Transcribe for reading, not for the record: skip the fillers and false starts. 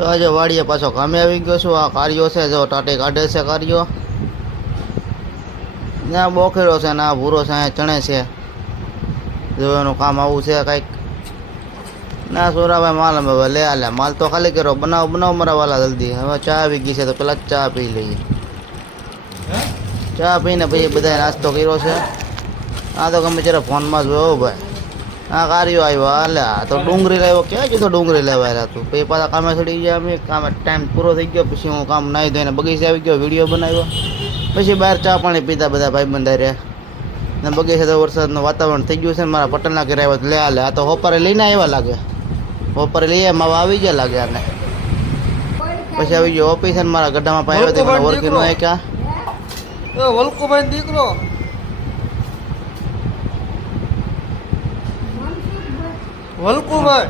તો આજે વાડીએ પાછો કામે આવી ગયો છું. આ કાર્યો છે જો ટાટે કાઢે છે કાર્યો. ના બોખેડો છે ના ભૂરો છે અહીંયા ચણે છે. જો એનું કામ આવું છે કંઈક. ના સોરાભાઈ માલ હવે લે આલે માલ તો ખાલી કર્યો. બનાવ મારા વાલા જલ્દી. હવે ચા આવી ગઈ છે તો પેલા ચા પી લઈએ. ચા પીને પછી બધાએ નાસ્તો કર્યો છે. આ તો ગમે ત્યારે ફોનમાં જોયો ભાઈ. આ કાર્યો આવ્યો હાલે. આ તો ડુંગળી લાવ્યો. ક્યાં કીધો ડુંગળી લેવાયેલા તું? પછી પાછા કામે ચડી ગયા અમે. કામે ટાઈમ પૂરો થઈ ગયો. પછી હું કામ નાહી ધોઈને બગીચે આવી ગયો. વિડીયો બનાવ્યો. પછી બહાર ચા પાણી પીતા બધા ભાઈ બંધાઈ ને બગીચે તો વરસાદનું વાતાવરણ થઈ ગયું છે ને મારા પટેલના ઘરે આવ્યો લે હાલે. આ તો હોપારે લઈને આવ્યા લાગે. હોપારે લઈએ માવા આવી ગયા લાગે આને. પછી આવી ગયો ઓફિસ ને મારા ગઢામાં પાયો હતો મને ઓળખી ન ક્યાં વલ્કુભાઈ દીકરો વલ્કુભાઈ